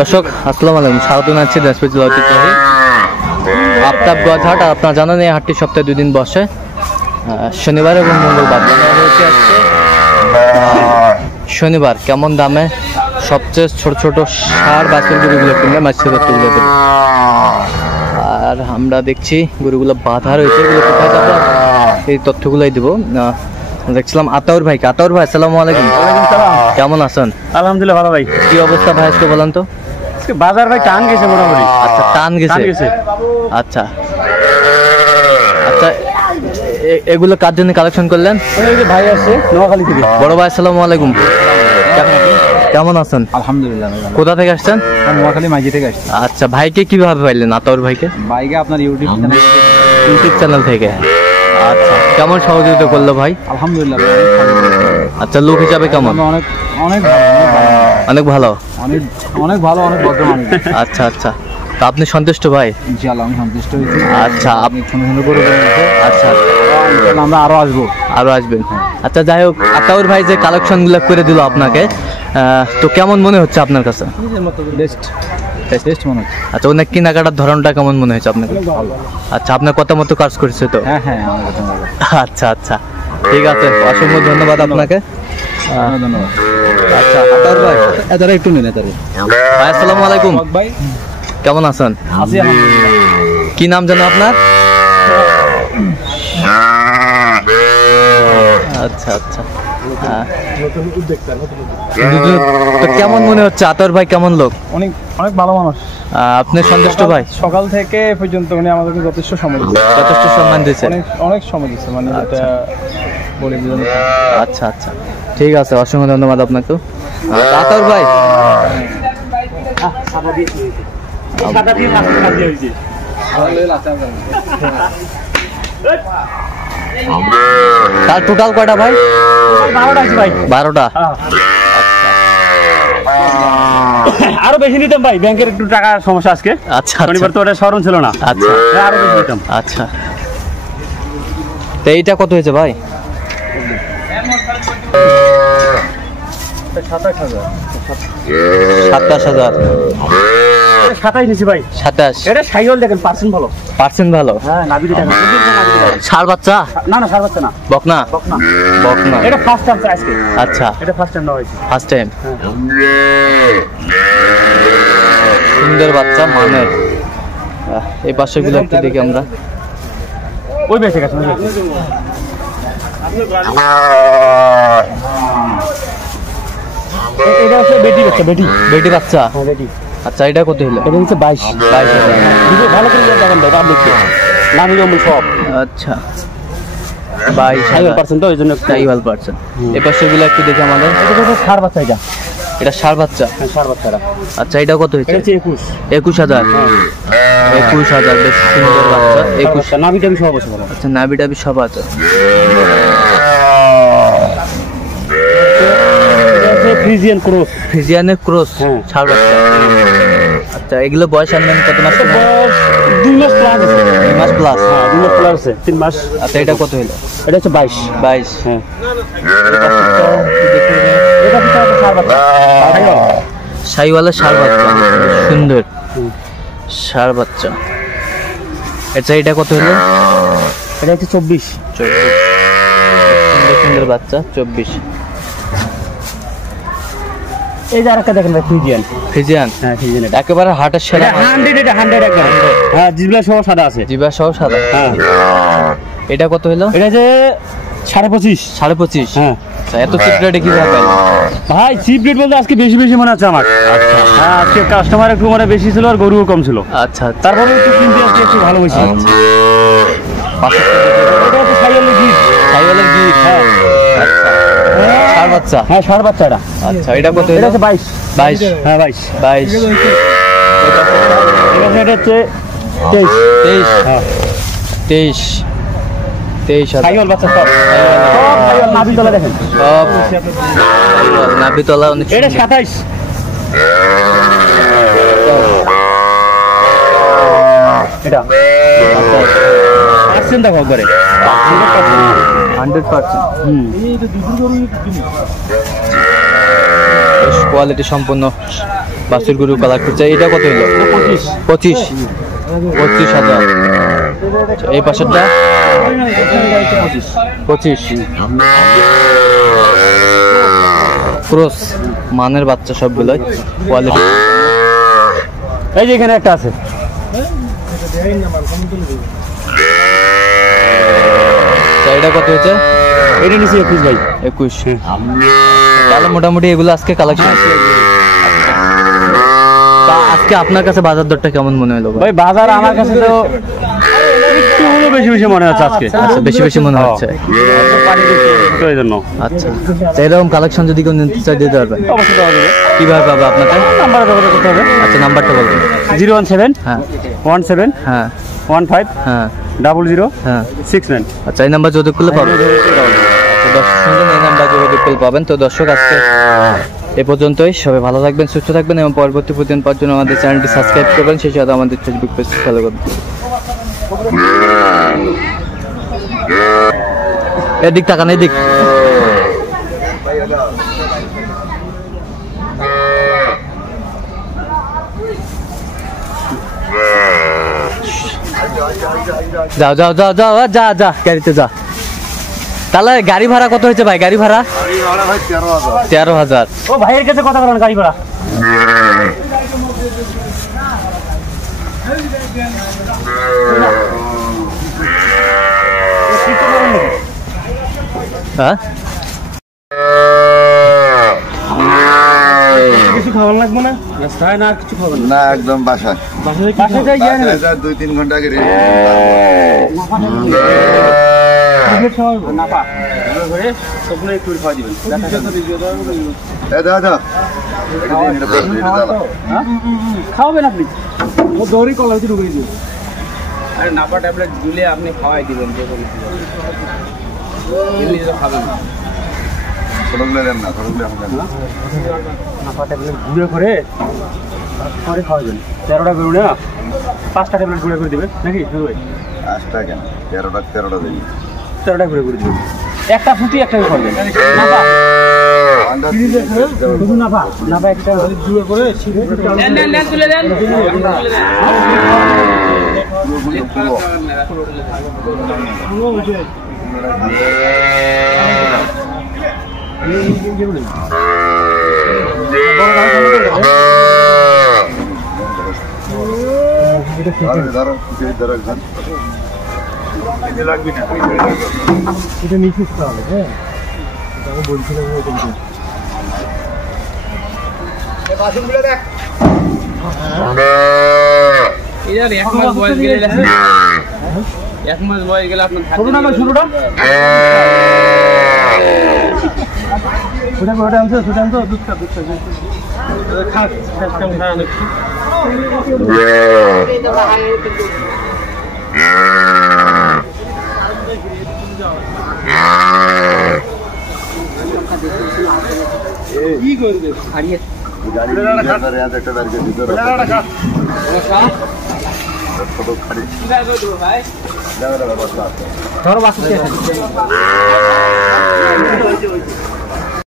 দর্শক আসসালামু আলাইকুম, স্বাগত জানাচ্ছি দিনাজপুর জেলা ঐতিহ্যবাহী আফতাবগঞ্জ হাট। আর আপনারা জানেন এই হাটটি সপ্তাহে 2 দিন বসে, শনিবার এবং মঙ্গলবার। হচ্ছে আজকে শনিবার। কেমন দামে সবচেয়ে ছোট ছোট সার বাছুর গরুগুলো কিনলে মাছের তুলে দেবে। আর আমরা দেখছি গরুগুলো বাঁধা রয়েছে, এগুলো কোথায় যাবে এই তথ্যগুলোই দেবো। দেখছিলাম আতাউর ভাইকে। আতাউর ভাই আসসালামু আলাইকুম। কেমন আছেন? আলহামদুলিল্লাহ ভালো ভাই। কি অবস্থা ভাই আজকে বলেন তো? বাজার ভাই টান গেছে মোটামুটি। আচ্ছা, টান গেছে। আচ্ছা আচ্ছা, এগুলো কার জন্য কালেকশন করলেন? ভাই আছে নোয়াখালী থেকে। বড় ভাই আসসালামু আলাইকুম, কেমন আছেন? আলহামদুলিল্লাহ। কোথা থেকে আসছেন? নোয়াখালী মাঝি থেকে আসছি। আচ্ছা, ভাইকে কিভাবে পাইলেন? আতাউর ভাইকে ভাইকে আপনার ইউটিউব চ্যানেল থেকে। আচ্ছা, কেমন সহযোগিতা করলো ভাই? আলহামদুলিল্লাহ। আচ্ছা, লোক হিসাবে কেমন? অনেক অনেক অনেক ভালো। অনেক ভালো, অনেক ভদ্র মানুষ। আচ্ছা আচ্ছা, তা আপনি সন্তুষ্ট ভাই? ইনশাআল্লাহ আমি সন্তুষ্ট হয়েছি। আচ্ছা, আপনি সুন্দর করে আচ্ছা আমরা আরো আসবেন। আচ্ছা, যাই হোক, আতাউর ভাই যে কালেকশন গুলো করে দিল আপনাকে, তো কেমন মনে হচ্ছে আপনার কাছে? বেস্ট মনে হচ্ছে। আচ্ছা, অনেক কেনাকাটার ধরনটা কেমন মনে হয়েছে আপনাকে? আচ্ছা, আপনার কথা মতো কাজ করেছে তো? হ্যাঁ। আচ্ছা আচ্ছা, ঠিক আছে, অসংখ্য ধন্যবাদ আপনাকে। ধন্যবাদ। আচ্ছা, আতাউর ভাই এদারে একটু নেন। ভাই আসসালামু আলাইকুম, ভাই কেমন আছেন? আছি আলহামদুলিল্লাহ। কি নাম জানো আপনার? আচ্ছা আচ্ছা, তো কেমন মনে হচ্ছে আতাউর ভাই? কেমন লোক? অনেক ভালো মানুষ। আপনি সন্তুষ্ট ভাই? সকাল থেকে পর্যন্ত মানে আমাদেরকে যথেষ্ট সময় সম্মান দিয়েছে। অনেক সময় দিচ্ছে, মানে এটা বলে বোঝানো। আচ্ছা আচ্ছা, ঠিক আছে, অসংখ্য ধন্যবাদ আপনাকে। আতাউর ভাই তার টোটাল কয়টা ভাই? 12টা। আরো বেশি নিতাম ভাই, ব্যাংকের একটু টাকার সমস্যা আজকে। আচ্ছা, শনিবার তো ওটা স্মরণ ছিল না। আচ্ছা, আরো বেশি নিতাম। আচ্ছা, তো এইটা কত হয়েছে ভাই? 27,000। 27 নিছি ভাই। 27। এটা সাইকেল দেখেন, পার্সেন্ট ভালো। হ্যাঁ, নাবিটি দেখেন। ষাঁড় বাচ্চা? না সার বাচ্চা না, বকনা। এটা ফার্স্ট টাইম আজকে। আচ্ছা, এটা ফার্স্ট টাইম না হয়েছে। First time. সুন্দর বাচ্চা মানের। এই পাশেগুলো একটু দেখি আমরা। ওই বেঁচে গেছে। এটা হচ্ছে বেটি বাচ্চা। বেটি বাচ্চা? হ্যাঁ, বেটি। আচ্ছা, এটা কত হলো? এটা হচ্ছে 22,000। ভালো করে দেখেন ভাই, আপনি নামি জম্বল সব। আচ্ছা, 22,000 তো ওই জন্য পার্সেন্ট। এই পাশেগুলো একটু দেখি আমাদের। এটা সার বাচ্চা। এটা ষাঁড় বাচ্চা? হ্যাঁ, সার বাচ্চারা। আচ্ছা, এটা কত হয়েছে? 21,000। 21,000, বেশ সুন্দর বাচ্চা। 21। নাবিটা আমি সব আছে বলো। আচ্ছা, নাবিটাবি সব আছে। ফ্রিজিয়ানের ক্রস ষাঁড় বাচ্চা। আচ্ছা, এগুলো বয়স আনবেন কত মাস? 2 মাস প্লাস আছে। 2 মাস প্লাস? হ্যাঁ, 2 মাস প্লাস আছে, 3 মাস। আচ্ছা, এটা কত হলো? এটা হচ্ছে 22। হ্যাঁ, এটা হচ্ছে সার বাচ্চা। শাহিওয়ালা ষাঁড় বাচ্চা, সুন্দর ষাঁড় বাচ্চা। আচ্ছা, এটা কত হলো? এটা হচ্ছে 24। সুন্দর বাচ্চা, 24। এই যে আরেকটা দেখেন ভাই, ফ্রিজিয়ান। হ্যাঁ, ফ্রিজিয়ান। একেবারে হাটের সেরা। 100 একদম। হ্যাঁ, জিবা সহ সাদা আছে। জিবা সহ সাদা। হ্যাঁ। এটা কত হলো? এটা যে 25.5। 25.5? হ্যাঁ। আচ্ছা, এত চিপ রেটে কিভাবে পেলেন ভাই? চিপ রেট বলতে আজকে বেশি মনে হচ্ছে আমার। আচ্ছা, হ্যাঁ, আজকে কাস্টমার একটু মানে বেশি ছিল আর গরুও কম ছিল। আচ্ছা, তারপরে একটু কিনতে আজকে একটু ভালো হয়েছে। এটা হচ্ছে সাইওয়ালের গির। হ্যাঁ। আচ্ছা, ষাঁড় বাচ্চা? হ্যাঁ, ষাঁড় বাচ্চাটা। আচ্ছা, এটা কত? এটা হচ্ছে 22। হ্যাঁ, 22। এটা হচ্ছে 23। হ্যাঁ, 23 সাইওয়াল বাচ্চা সব। নাভিতলা দেখেন, সব নাভিতলা। এটা 27। এটা পার্সেন্ট দেখো একবারে 100%। কোয়ালিটি সম্পন্ন বাছুর গরু কালেক্ট করছে। এটা কত হলো? 25,000। এই পাশেরটা 25। ক্রস মানের বাচ্চা সবগুলোই কোয়ালিটি। এই যে এখানে একটা আছে, এটা কত হয়েছে? এটা নিচে 21 ভাই। 21। তাহলে মোটামুটি এগুলো আজকে কালেকশন। আজকে আপনার কাছে বাজার দরটা কেমন মনে হলো ভাই? বাজার আমার কাছে তো একটু বেশি বেশি মনে হচ্ছে আজকে। আচ্ছা, বেশি বেশি মনে হচ্ছে। এই জন্য আচ্ছা, এরকম কালেকশন যদি কেউ নিতে চায় দিতে পারবেন? অবশ্যই দেওয়া যাবে। কিভাবে পাবো আপনাকে? নাম্বারে যোগাযোগ করতে হবে। আচ্ছা, নাম্বারটা বলবেন। 017 হ্যাঁ 17 হ্যাঁ 15 হ্যাঁ 00 হ্যাঁ 69। আচ্ছা, এই নাম্বার যোগাযোগ করলে পাবেন। দর্শক শুনলেন, এই নাম্বার যোগাযোগ করলে পাবেন। তো দর্শক, আজকে এ পর্যন্তই। সবাই ভালো থাকবেন, সুস্থ থাকবেন এবং পরবর্তী প্রতিদিন পাওয়ার জন্য আমাদের চ্যানেলটি সাবস্ক্রাইব করবেন। সেই সাথে আমাদের ফেসবুক পেজ ফলো করবেন। এদিক তাকান, এদিক। যাও যাও যাও যাও, যা যা গাড়িতে যা। তাহলে গাড়ি ভাড়া কত হয়েছে ভাই? গাড়ি ভাড়া 13,000। ও ভাইয়ের কাছে কথা বলেন গাড়ি ভাড়া। হ্যাঁ, কিছু খাবার লাগবে না? রাস্তায় না আর কিছু খাবেন না, একদম বাসায়। বাসায় যাই গিয়ে নেবেন। 2-3 ঘন্টা আগে রেডি। দাদা খাওয়াবেন আপনি? ও দৌড়ি কলা হচ্ছে ঢুকে দিও। আরে নাপা ট্যাবলেট দিলে আপনি খাওয়াই দিবেন, যে কোনো এমনি তো খাবেন না। ছোটগুলো দেন না, ছোটগুলো এখন দেন না। নাপা ট্যাবলেট গুঁড়ো করে পরে খাওয়াবেন। 13টা গরু না 5টা ট্যাবলেট গুঁড়ো করে দিবেন নাকি? 5টা কেন, 13টা দিন। 13টা গুঁড়ো করে দিবেন। একটা ফুটি একটা খাওয়াবেন। নাপা শুধু নাপা, নাপা একটা জুড়ে করে নেন নেন নেন, তুলে দেন, তুলে দেন। এটা নিচে হবে। হ্যাঁ, আমি বলছিলাম এর 1 মাস বয়স গেলে, 1 মাস বয়স গেলে আপনার ছোটটা না ছোটটা? ছোটা করে আনছো, ছোটা আনছো, দুধটা খাস খাস কাম খাওয়া একটু। কি করবে হারিয়ে গাড়ি একটা গাড়ি দিতে ছোট খাড়ি ভাই। ধরো বাচ্চা